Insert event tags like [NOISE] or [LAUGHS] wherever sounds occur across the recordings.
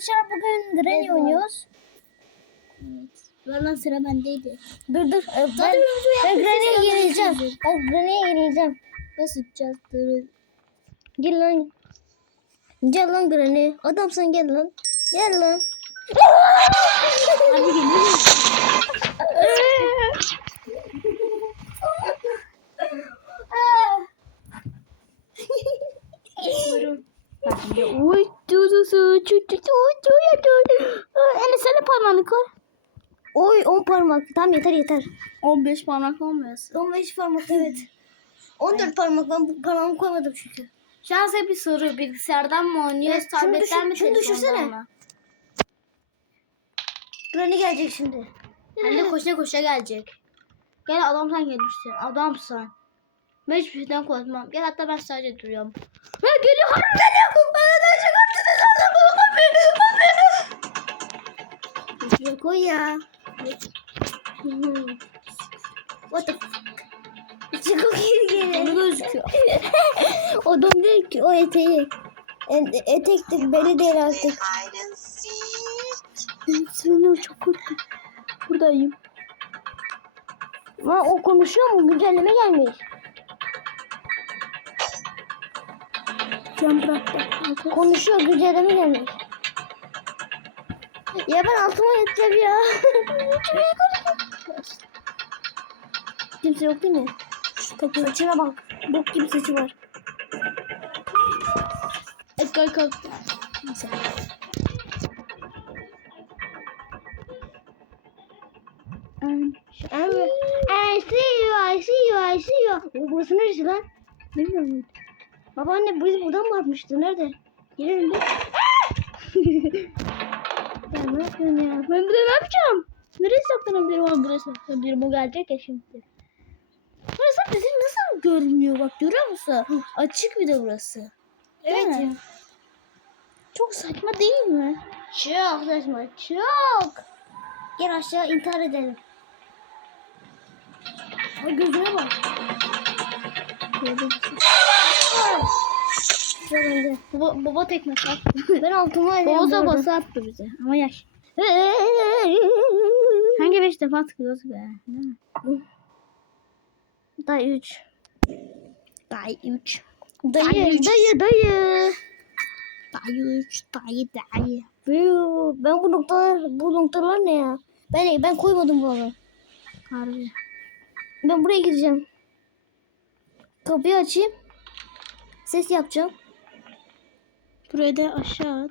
arkadaşlar bugün Granny oynuyoruz. Ver lan sıra bendeydi. Dur dur. e, Ben, ben Granny'e yenileceğim. Ben Granny'e yenileceğim. Nasıl yapacağız? Dur. Gel lan. Gel lan Granny. Adamsın gel lan. Gel lan. Hadi gelin. [LAUGHS] [LAUGHS] parmağını koy. Oy 10 parmak. Tamam yeter yeter. 15 parmak olmuyorsun. 15 parmak evet. 14 parmak ben parmağımı koymadım çünkü. Şu an size bir soru. Bilgisayardan mı oynuyoruz? Evet, tabletten düşür- mi? şunu mı? Granny gelecek şimdi. De koşa koşa gelecek. Gel adam sen gelirsin. Adamsın. Ben hiçbir şeyden korkmam. Gel hatta ben sadece duruyorum. Ha geliyor. Harbi geliyor. Bana da çıkarttınız adamı. Şuraya koy ya. What the? Çok Ne geliyor. gözüküyor? [LAUGHS] o don değil ki o eteği. E- etekti beli değil artık. Seni çok korktum. Buradayım. Ama o konuşuyor mu? Güncelleme gelmiş. Can bıraktı. Konuşuyor güncelleme gelmiş. Ya ben altıma yatacağım ya. Kimse yok değil mi? Saçına bak. Bok gibi saçı var. Et kalk kalk. Neyse. I see you, I see you, I see you. Bu burası neresi lan? Bilmiyorum. Babaanne biz buradan mı atmıştı? Nerede? Girelim bir. Yapıyorsun ya? Ben burada ne yapacağım? Nereye saklanabilirim ama buraya saklanabilirim. O gelecek ya şimdi. Burası bizi nasıl görünüyor bak görüyor musun? Açık bir de burası. Evet mi? ya. Çok saçma değil mi? Çok saçma. Çok. Gel aşağı intihar edelim. Ay gözüne bak. Baba, baba tekmesi attı. Ben altıma edeyim. Baba sobası attı bize ama yaş. Hangi beş defa tıklıyoruz be? Dayı 3. Dayı 3. Dayı, Dayı dayı, dayı. Dayı 3. Dayı dayı. Ben bu noktalar, bu noktalar ne ya? Ben ben koymadım bunu. Harbi. Ben buraya gideceğim. Kapıyı açayım. Ses yapacağım. Buraya da aşağı at.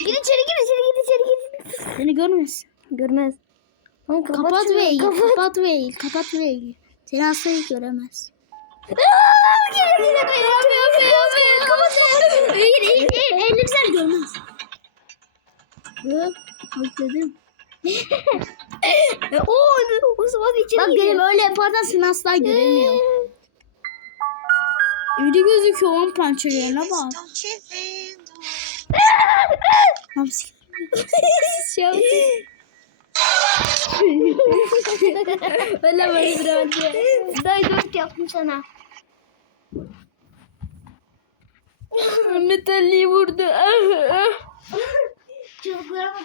Gir içeri, gir içeri, gir içeri, gir. Seni görmesin. Görmez. Oğlum kapat, Kapat ve eğil. Kapat. Kapat ve eğil. Kapat ve eğil. Seni asla göremez. Geliyor, geliyor, geliyor. Kapat, kapat. Eğil eğil eğil. Eğilim sen görmez. Bekledim. [LAUGHS] Oo, o zaman içeri Bak giriyor. benim öyle yaparsan seni asla göremiyor. İri gözüküyor lan pençelerine bak. Hamsi. Öyle [LAUGHS] [LAUGHS] böyle bir önce. Dayı dört yaptım sana. Metalliği vurdu.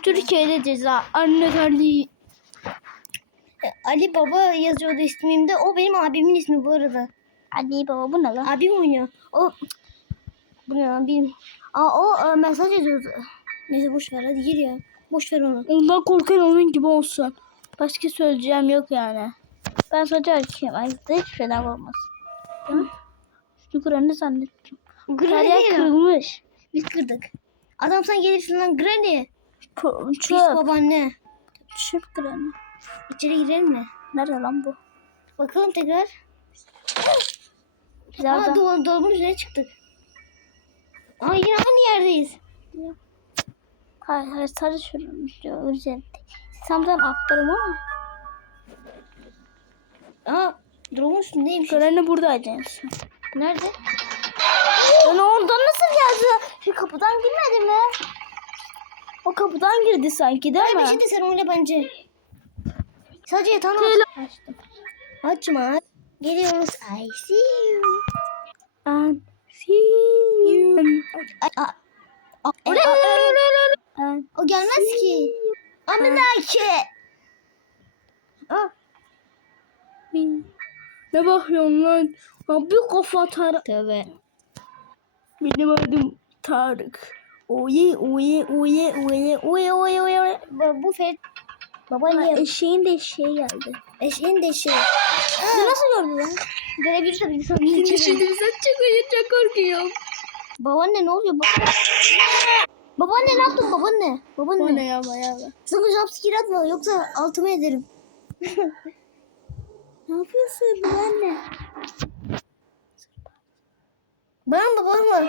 Türkiye'de ceza. Anne terliği. Ali Baba yazıyordu ismimde. O benim abimin ismi bu arada. Ali baba bu ne lan? Abim oynuyor. O bu ne lan benim. Aa o e, mesaj yazıyordu. Neyse boş ver hadi gir ya. Boş ver onu. Ondan korkan onun gibi olsun. Başka söyleyeceğim yok yani. Ben sadece açayım. Ay hiç şeyden olmaz. Şu Kur'an'ı zannettim. Granny kırılmış. Biz kırdık. Adam sen gelirsin lan Granny. Pu- Pis Çöp. babaanne. Çöp Kur'an'ı. İçeri girelim mi? Nerede lan bu? Bakalım tekrar. Biz Aa dolabın üzerine çıktık. Aa yine aynı yerdeyiz. Hayır hayır sadece şurada üzerinde. Samdan atlarım ama. Aa dolabın üstündeymiş. Kur'an'ı buradaydı en son. Nerede? Yani oradan nasıl geldi? Şu kapıdan girmedi mi? O kapıdan girdi sanki değil Ay mi? bir şey de sen oyna bence. Sadece yatağını aç. Açma. Geliyoruz. I see you. And öyle gelmez ki. Aminaki. Ah, Ne bakıyorsun lan? Bir kafa atarım. tövbe. Benim adım Tarık. Oye oye oye oye oye oye oye. Bu, Ferit. Babaanne Eşeğin de şey geldi. eşeğin de şey. Nasıl gördü lan? Görebilirsen insan Şimdi şimdi bize çıkıyor çok korkuyorum. Babaanne ne oluyor? Baba... Babaanne ne yaptın babaanne? Babaanne. O ne ya bayağı. Sakın jumpscare atma yoksa altıma ederim. [LAUGHS] ne yapıyorsun babaanne? Bana bak.